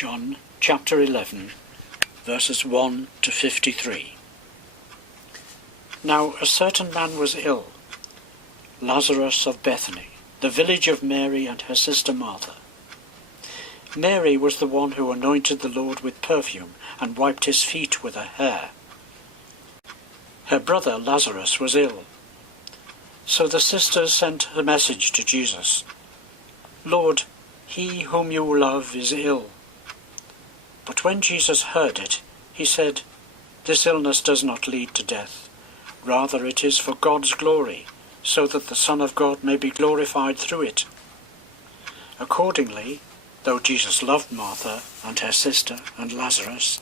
John chapter 11, verses 1 to 53. Now a certain man was ill, Lazarus of Bethany, the village of Mary and her sister Martha. Mary was the one who anointed the Lord with perfume and wiped his feet with her hair. Her brother Lazarus was ill. So the sisters sent a message to Jesus, "Lord, he whom you love is ill." But when Jesus heard it, he said, "This illness does not lead to death. Rather it is for God's glory, so that the Son of God may be glorified through it." Accordingly, though Jesus loved Martha and her sister and Lazarus,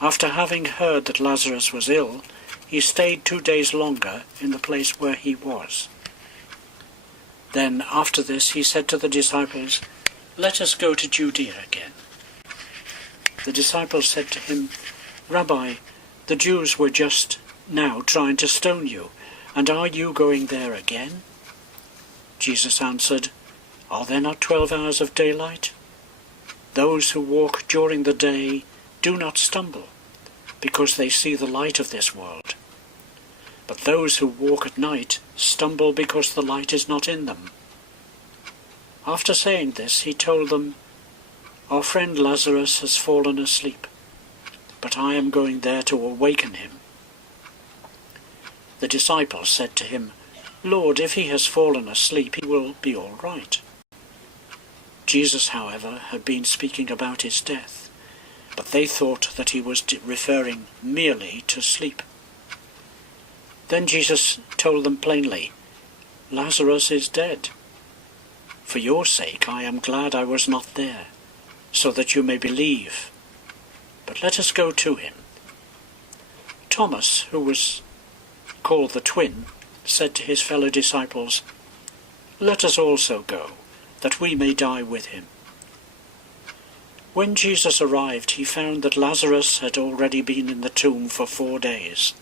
after having heard that Lazarus was ill, he stayed 2 days longer in the place where he was. Then after this he said to the disciples, "Let us go to Judea again." The disciples said to him, "Rabbi, the Jews were just now trying to stone you, and are you going there again?" Jesus answered, "Are there not 12 hours of daylight? Those who walk during the day do not stumble, because they see the light of this world. But those who walk at night stumble because the light is not in them." After saying this, he told them, "Our friend Lazarus has fallen asleep, but I am going there to awaken him." The disciples said to him, "Lord, if he has fallen asleep, he will be all right." Jesus, however, had been speaking about his death, but they thought that he was referring merely to sleep. Then Jesus told them plainly, "Lazarus is dead. For your sake I am glad I was not there, so that you may believe. But let us go to him." Thomas, who was called the twin, said to his fellow disciples, "Let us also go, that we may die with him." When Jesus arrived, he found that Lazarus had already been in the tomb for 4 days.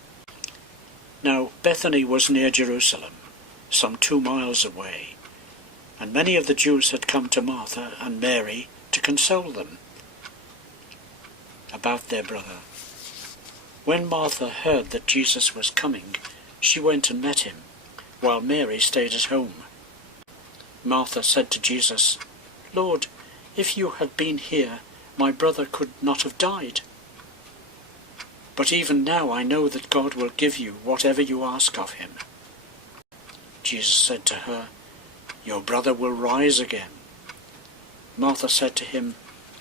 Now Bethany was near Jerusalem, some 2 miles away, and many of the Jews had come to Martha and Mary to console them about their brother. When Martha heard that Jesus was coming, she went and met him, while Mary stayed at home. Martha said to Jesus, "Lord, if you had been here, my brother could not have died. But even now I know that God will give you whatever you ask of him." Jesus said to her, "Your brother will rise again." Martha said to him,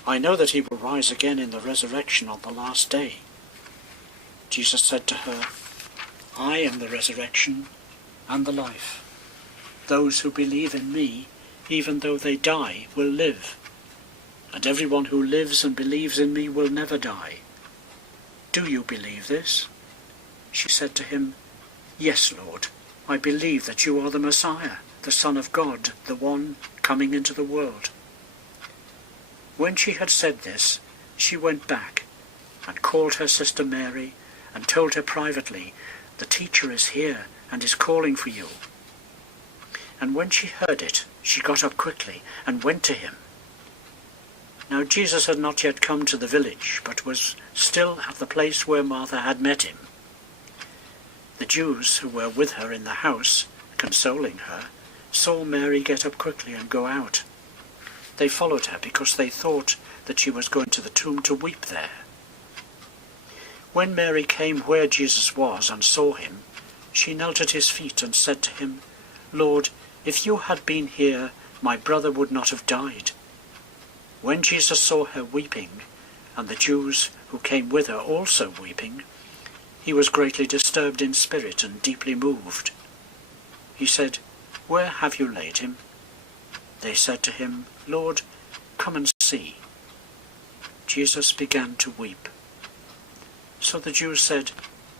"I know that he will rise again in the resurrection on the last day." Jesus said to her, "I am the resurrection and the life. Those who believe in me, even though they die, will live. And everyone who lives and believes in me will never die. Do you believe this?" She said to him, "Yes, Lord, I believe that you are the Messiah, the Son of God, the one coming into the world." When she had said this, she went back and called her sister Mary and told her privately, "The teacher is here and is calling for you." And when she heard it, she got up quickly and went to him. Now Jesus had not yet come to the village, but was still at the place where Martha had met him. The Jews who were with her in the house, consoling her, saw Mary get up quickly and go out. They followed her because they thought that she was going to the tomb to weep there. When Mary came where Jesus was and saw him, she knelt at his feet and said to him, "Lord, if you had been here, my brother would not have died." When Jesus saw her weeping, and the Jews who came with her also weeping, he was greatly disturbed in spirit and deeply moved. He said, "Where have you laid him?" They said to him, "Lord, come and see." Jesus began to weep. So the Jews said,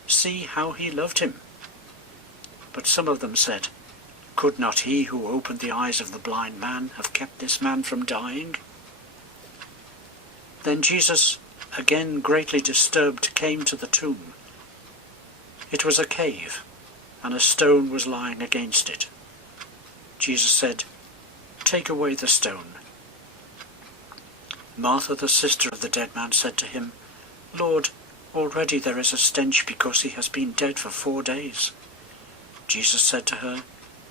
"See how he loved him." But some of them said, "Could not he who opened the eyes of the blind man have kept this man from dying?" Then Jesus, again greatly disturbed, came to the tomb. It was a cave, and a stone was lying against it. Jesus said, "Take away the stone." Martha, the sister of the dead man, said to him, Lord, already there is a stench because he has been dead for 4 days. Jesus said to her,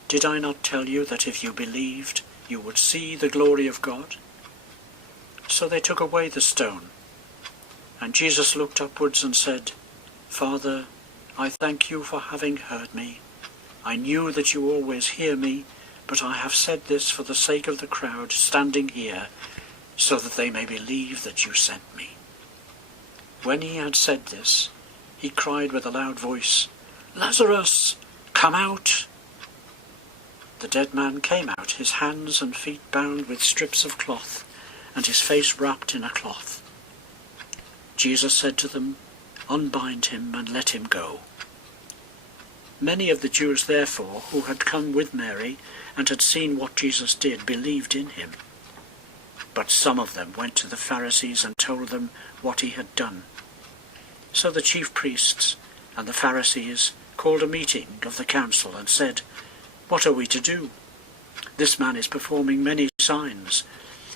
Did I not tell you that if you believed, you would see the glory of God? So they took away the stone. And Jesus looked upwards and said, Father, I thank you for having heard me. I knew that you always hear me, but I have said this for the sake of the crowd standing here, so that they may believe that you sent me. When he had said this, he cried with a loud voice, Lazarus, come out! The dead man came out, his hands and feet bound with strips of cloth, and his face wrapped in a cloth. Jesus said to them, Unbind him and let him go. Many of the Jews, therefore, who had come with Mary and had seen what Jesus did, believed in him. But some of them went to the Pharisees and told them what he had done. So the chief priests and the Pharisees called a meeting of the council and said, What are we to do? This man is performing many signs.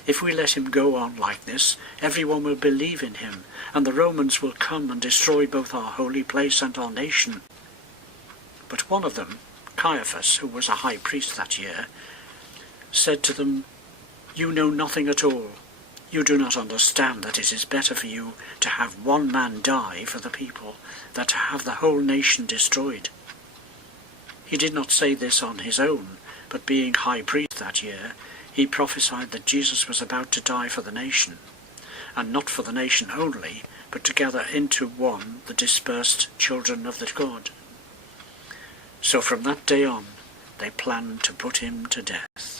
If we let him go on like this, everyone will believe in him, and the Romans will come and destroy both our holy place and our nation. But one of them, Caiaphas, who was a high priest that year, said to them, You know nothing at all. You do not understand that it is better for you to have one man die for the people than to have the whole nation destroyed. He did not say this on his own, but being high priest that year, he prophesied that Jesus was about to die for the nation, and not for the nation only, but to gather into one the dispersed children of the God. So from that day on, they planned to put him to death.